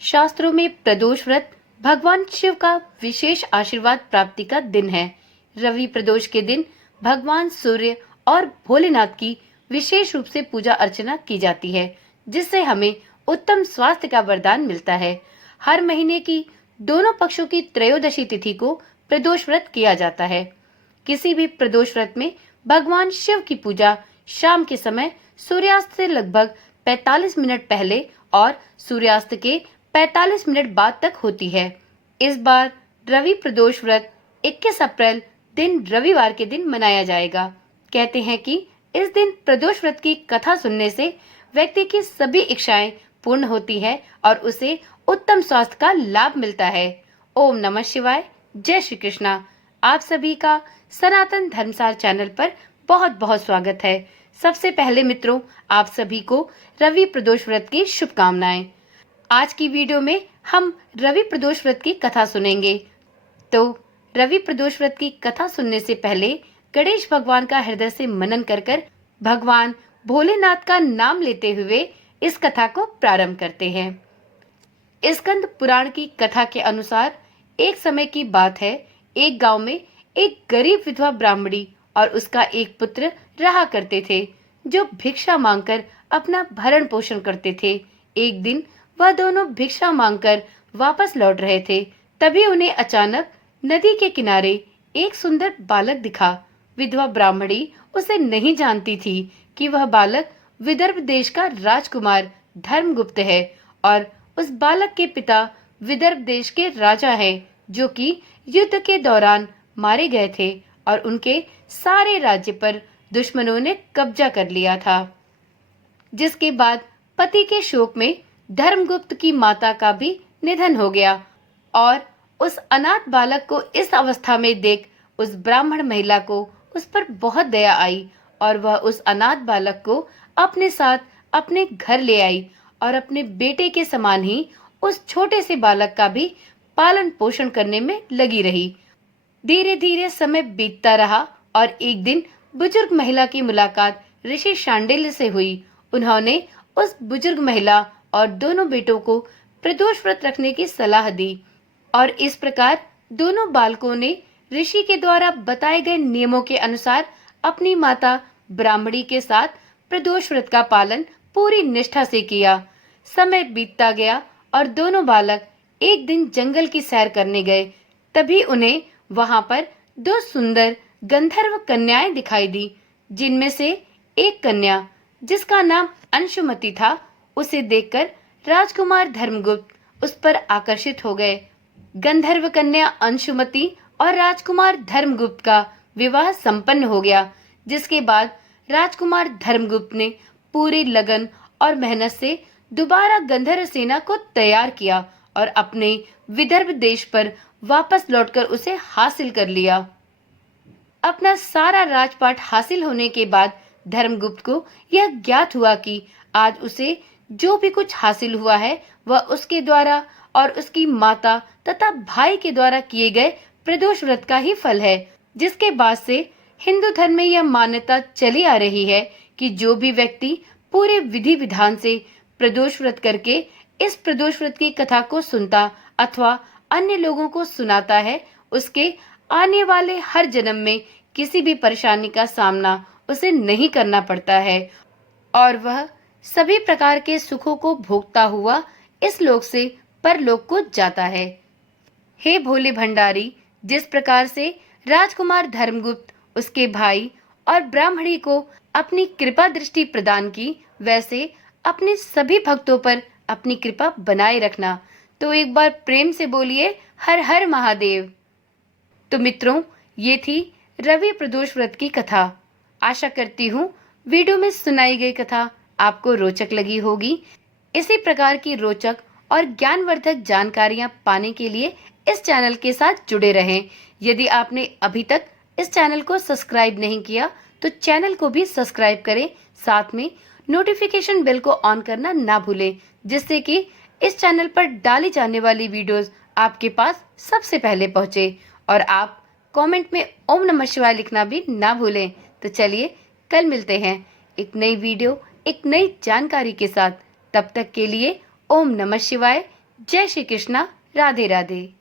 शास्त्रों में प्रदोष व्रत भगवान शिव का विशेष आशीर्वाद प्राप्ति का दिन है। रवि प्रदोष के दिन भगवान सूर्य और भोलेनाथ की विशेष रूप से पूजा अर्चना की जाती है, जिससे हमें उत्तम स्वास्थ्य का वरदान मिलता है। हर महीने की दोनों पक्षों की त्रयोदशी तिथि को प्रदोष व्रत किया जाता है। किसी भी प्रदोष व्रत में भगवान शिव की पूजा शाम के समय सूर्यास्त से लगभग 45 मिनट पहले और सूर्यास्त के 45 मिनट बाद तक होती है। इस बार रवि प्रदोष व्रत 21 अप्रैल दिन रविवार के दिन मनाया जाएगा। कहते हैं कि इस दिन प्रदोष व्रत की कथा सुनने से व्यक्ति की सभी इच्छाएं पूर्ण होती है और उसे उत्तम स्वास्थ्य का लाभ मिलता है। ओम नमः शिवाय। जय श्री कृष्णा। आप सभी का सनातन धर्मसार चैनल पर बहुत बहुत स्वागत है। सबसे पहले मित्रों, आप सभी को रवि प्रदोष व्रत की शुभकामनाएं। आज की वीडियो में हम रवि प्रदोष व्रत की कथा सुनेंगे। तो रवि प्रदोष व्रत की कथा सुनने से पहले गणेश भगवान का हृदय से मनन कर भगवान भोलेनाथ का नाम लेते हुए इस कथा को प्रारंभ करते हैं। स्कंद पुराण की कथा के अनुसार एक समय की बात है, एक गांव में एक गरीब विधवा ब्राह्मणी और उसका एक पुत्र रहा करते थे, जो भिक्षा मांगकर अपना भरण पोषण करते थे। एक दिन वह दोनों भिक्षा मांगकर वापस लौट रहे थे, तभी उन्हें अचानक नदी के किनारे एक सुंदर बालक दिखा। विधवा ब्राह्मणी उसे नहीं जानती थी कि वह बालक विदर्भ देश का राजकुमार धर्मगुप्त है और उस बालक के पिता विदर्भ देश के राजा हैं, जो कि युद्ध के दौरान मारे गए थे और उनके सारे राज्य पर दुश्मनों ने कब्जा कर लिया था। जिसके बाद पति के शोक में धर्मगुप्त की माता का भी निधन हो गया और उस अनाथ बालक को इस अवस्था में देख उस ब्राह्मण महिला को उस पर बहुत दया आई और वह उस अनाथ बालक को अपने साथ अपने घर ले आई और अपने बेटे के समान ही उस छोटे से बालक का भी पालन पोषण करने में लगी रही। धीरे धीरे समय बीतता रहा और एक दिन बुजुर्ग महिला की मुलाकात ऋषि शांडिल्य से हुई। उन्होंने उस बुजुर्ग महिला और दोनों बेटों को प्रदोष व्रत रखने की सलाह दी और इस प्रकार दोनों बालकों ने ऋषि के द्वारा बताए गए नियमों के अनुसार अपनी माता ब्राह्मणी के साथ प्रदोष व्रत का पालन पूरी निष्ठा से किया। समय बीतता गया और दोनों बालक एक दिन जंगल की सैर करने गए। तभी उन्हें वहां पर दो सुंदर गंधर्व कन्याएं दिखाई दी, जिनमें से एक कन्या जिसका नाम अंशुमति था, उसे देखकर राजकुमार धर्मगुप्त उस पर आकर्षित हो गए। गंधर्व कन्या अंशुमति और राजकुमार धर्मगुप्त का विवाह संपन्न हो गया, जिसके बाद राजकुमार धर्मगुप्त ने पूरी लगन और मेहनत से दोबारा गंधर्व सेना को तैयार किया और अपने विदर्भ देश पर वापस लौटकर उसे हासिल कर लिया। अपना सारा राजपाट हासिल होने के बाद धर्मगुप्त को यह ज्ञात हुआ कि आज उसे जो भी कुछ हासिल हुआ है वह उसके द्वारा और उसकी माता तथा भाई के द्वारा किए गए प्रदोष व्रत का ही फल है। जिसके बाद से हिंदू धर्म में यह मान्यता चली आ रही है कि जो भी व्यक्ति पूरे विधि विधान से प्रदोष व्रत करके इस प्रदोष व्रत की कथा को सुनता अथवा अन्य लोगों को सुनाता है, उसके आने वाले हर जन्म में किसी भी परेशानी का सामना उसे नहीं करना पड़ता है और वह सभी प्रकार के सुखों को भोगता हुआ इस लोक से परलोक को जाता है। हे भोले भंडारी, जिस प्रकार से राजकुमार धर्मगुप्त उसके भाई और ब्राह्मणी को अपनी कृपा दृष्टि प्रदान की, वैसे अपने सभी भक्तों पर अपनी कृपा बनाए रखना। तो एक बार प्रेम से बोलिए हर हर महादेव। तो मित्रों, ये थी रवि प्रदोष व्रत की कथा। आशा करती हूँ वीडियो में सुनाई गई कथा आपको रोचक लगी होगी। इसी प्रकार की रोचक और ज्ञानवर्धक जानकारियां पाने के लिए इस चैनल के साथ जुड़े रहें। यदि आपने अभी तक इस चैनल को सब्सक्राइब नहीं किया तो चैनल को भी सब्सक्राइब करें, साथ में नोटिफिकेशन बेल को ऑन करना ना भूलें, जिससे कि इस चैनल पर डाली जाने वाली वीडियोस आपके पास सबसे पहले पहुंचे। और आप कमेंट में ओम नमः शिवाय लिखना भी ना भूलें। तो चलिए कल मिलते हैं एक नई वीडियो, एक नई जानकारी के साथ। तब तक के लिए ओम नमः शिवाय। जय श्री कृष्णा, राधे राधे।